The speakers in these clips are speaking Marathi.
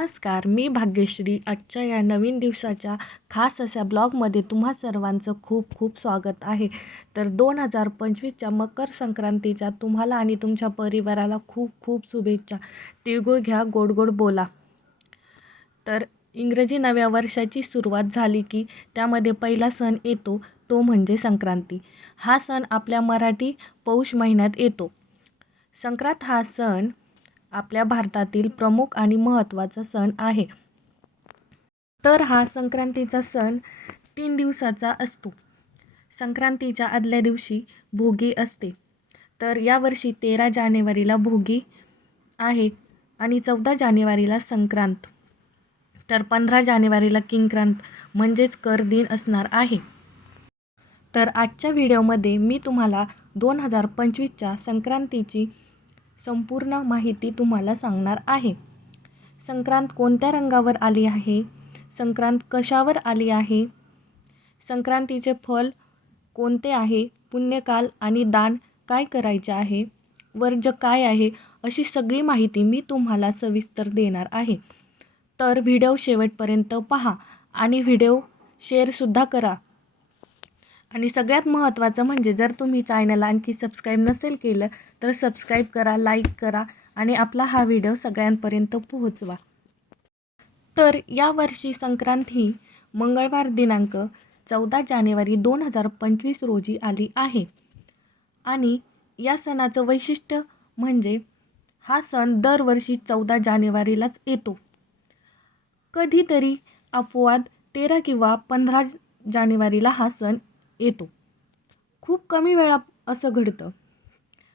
नमस्कार मी भाग्यश्री. आजच्या या नवीन दिवसाच्या खास अशा ब्लॉगमध्ये तुम्हा सर्वांचं खूप खूप स्वागत आहे. तर दोन हजार पंचवीसच्या मकर संक्रांतीच्या तुम्हाला आणि तुमच्या परिवाराला खूप खूप शुभेच्छा. तिळगुळ घ्या गोड गोड बोला. तर इंग्रजी नव्या वर्षाची सुरुवात झाली की त्यामध्ये पहिला सण येतो तो म्हणजे संक्रांती. हा सण आपल्या मराठी पौष महिन्यात येतो. संक्रांत हा सण आपल्या भारतातील प्रमुख आणि महत्त्वाचा सण आहे. तर हा संक्रांतीचा सण तीन दिवसाचा असतो. संक्रांतीच्या आदल्या दिवशी भोगी असते. तर यावर्षी तेरा जानेवारीला भोगी आहे आणि चौदा जानेवारीला संक्रांत. तर पंधरा जानेवारीला किंक्रांत म्हणजेच कर दिन असणार आहे. तर आजच्या व्हिडिओमध्ये मी तुम्हाला दोन हजार पंचवीसच्या संक्रांतीची संपूर्ण माहिती तुम्हाला सांगणार आहे. संक्रांत कोणत्या रंगावर आली आहे? संक्रांत कशावर आली आहे? संक्रांतीचे फल कोणते आहे? पुण्यकाल आणि दान काय करायचे आहे? वर्ज काय आहे? अशी सगळी माहिती मी तुम्हाला सविस्तर देणार आहे. तर व्हिडिओ शेवटपर्यंत पहा आणि व्हिडिओ शेअरसुद्धा करा. आणि सगळ्यात महत्त्वाचं म्हणजे जर तुम्ही चॅनलला आणखी सबस्क्राईब नसेल केलं तर सबस्क्राईब करा लाईक करा आणि आपला हा व्हिडिओ सगळ्यांपर्यंत पोहोचवा. तर यावर्षी संक्रांत ही मंगळवार दिनांक चौदा जानेवारी दोन हजार पंचवीस रोजी आली आहे. आणि या सणाचं वैशिष्ट्य म्हणजे हा सण दरवर्षी चौदा जानेवारीलाच येतो. कधीतरी अपवाद तेरा किंवा पंधरा जानेवारीला हा सण येतो. खूप कमी वेळा असं घडतं.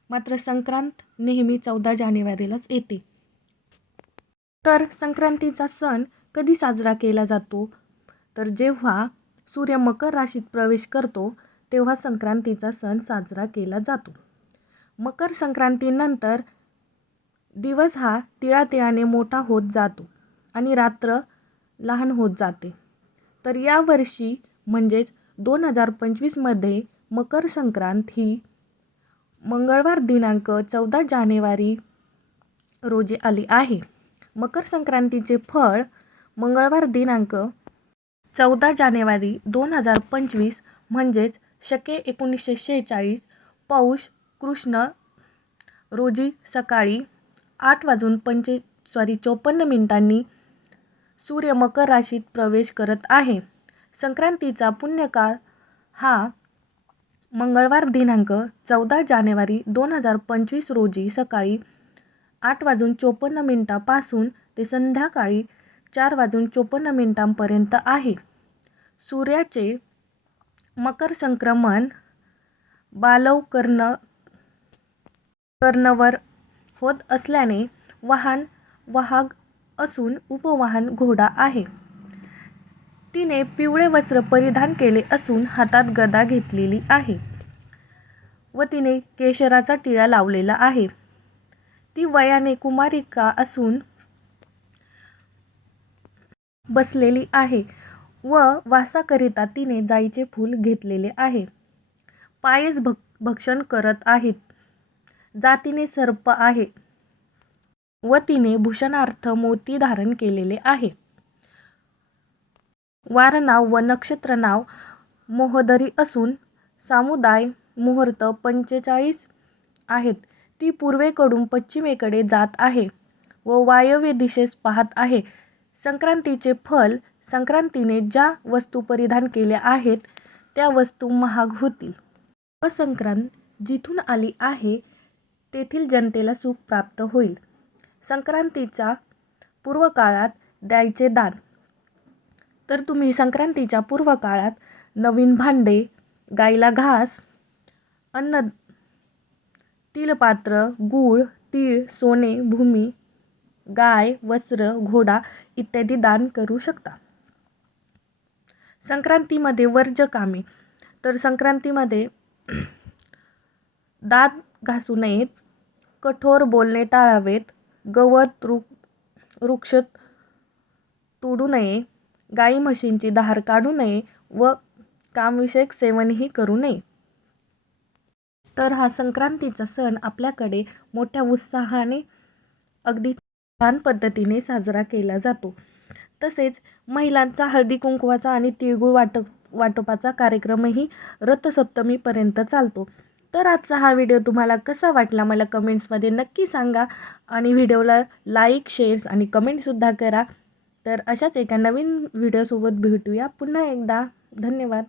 मात्र संक्रांत नेहमी चौदा जानेवारीलाच येते. तर संक्रांतीचा सण कधी साजरा केला जातो? तर जेव्हा सूर्य मकर राशीत प्रवेश करतो तेव्हा संक्रांतीचा सण साजरा केला जातो. मकर संक्रांतीनंतर दिवस हा तिळातिळाने मोठा होत जातो आणि रात्र लहान होत जाते. तर यावर्षी म्हणजेच दोन हजार पंचवीसमध्ये मकर संक्रांत ही मंगळवार दिनांक चौदा जानेवारी रोजी आली आहे. मकर संक्रांतीचे फळ मंगळवार दिनांक चौदा जानेवारी दोन हजार पंचवीस म्हणजेच शके एकोणीसशे शेहेचाळीस पौष कृष्ण रोजी सकाळी आठ वाजून पंचे सॉरी चोपन्न मिनिटांनी सूर्य मकर राशीत प्रवेश करत आहे. संक्रांतीचा पुण्यकाळ हा मंगळवार दिनांक चौदा जानेवारी दोन हजार पंचवीस रोजी सकाळी आठ वाजून चोपन्न मिनिटापासून ते संध्याकाळी चार वाजून चोपन्न मिनिटांपर्यंत आहे. सूर्याचे मकर संक्रमण बालव कर्ण कर्णवर होत असल्याने वाहन वाहक असून उपवाहन घोडा आहे. तिने पिवळे वस्त्र परिधान केले असून हातात गदा घेतलेली आहे. व तिने केशराचा टिळा लावलेला आहे. ती वयाने कुमारिका असून बसलेली आहे व वासाकरिता तिने जाईचे फूल घेतलेले आहे. पायस भक भक्षण करत आहेत. जातीने सर्प आहे. व तिने भूषणार्थ मोती धारण केलेले आहे. वारनाव व नक्षत्र नाव मोहदरी असून सामुदाय मुहूर्त पंचेचाळीस आहेत. ती पूर्वेकडून पश्चिमेकडे जात आहे व वायव्य दिशेस पाहत आहे. संक्रांतीचे फल संक्रांतीने ज्या वस्तू परिधान केल्या आहेत त्या वस्तू महाग होतील. व संक्रांत जिथून आली आहे तेथील जनतेला सुख प्राप्त होईल. संक्रांतीच्या पूर्वकाळात द्यायचे दान तर तुम्ही संक्रांतीच्या पूर्व काळात नवीन भांडे गाईला घास अन्न तिलपात्र गूळ तीळ सोने भूमी गाय वस्त्र घोडा इत्यादी दान करू शकता. संक्रांतीमध्ये वर्ज कामे तर संक्रांतीमध्ये दात घासू नयेत कठोर बोलणे टाळावेत गवत वृ वृक्ष तोडू नये गाई म्हशींची धार काढू नये व कामविषयक सेवनही करू नये. तर हा संक्रांतीचा सण आपल्याकडे मोठ्या उत्साहाने अगदी छान पद्धतीने साजरा केला जातो. तसेच महिलांचा हळदी कुंकवाचा आणि तिळगुळ वाटप वाटपाचा कार्यक्रमही रथसप्तमीपर्यंत चालतो. तर आजचा हा व्हिडिओ तुम्हाला कसा वाटला मला कमेंट्समध्ये नक्की सांगा आणि व्हिडिओला लाईक शेअर्स आणि कमेंटसुद्धा करा. तर अशाच एका नवीन व्हिडिओसोबत भेटूया. पुन्हा एकदा. धन्यवाद.